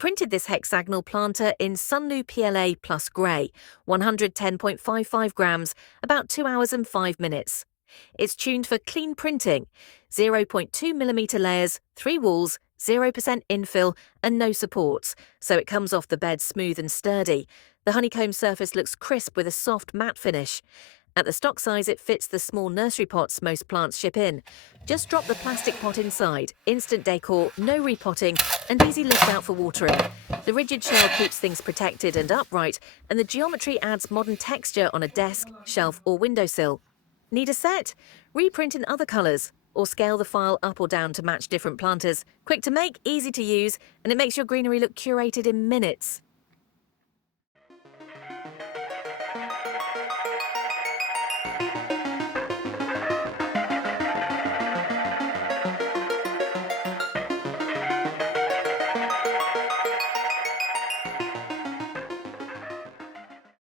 printed this hexagonal planter in Sunlu PLA plus grey, 110.55 grams, about 2 hours and 5 minutes. It's tuned for clean printing, 0.2mm layers, 3 walls, 0% infill and no supports, so it comes off the bed smooth and sturdy. The honeycomb surface looks crisp with a soft matte finish. At the stock size, it fits the small nursery pots most plants ship in. Just drop the plastic pot inside, instant decor, no repotting, and easy lift out for watering. The rigid shell keeps things protected and upright, and the geometry adds modern texture on a desk, shelf or windowsill. Need a set? Reprint in other colours, or scale the file up or down to match different planters. Quick to make, easy to use, and it makes your greenery look curated in minutes.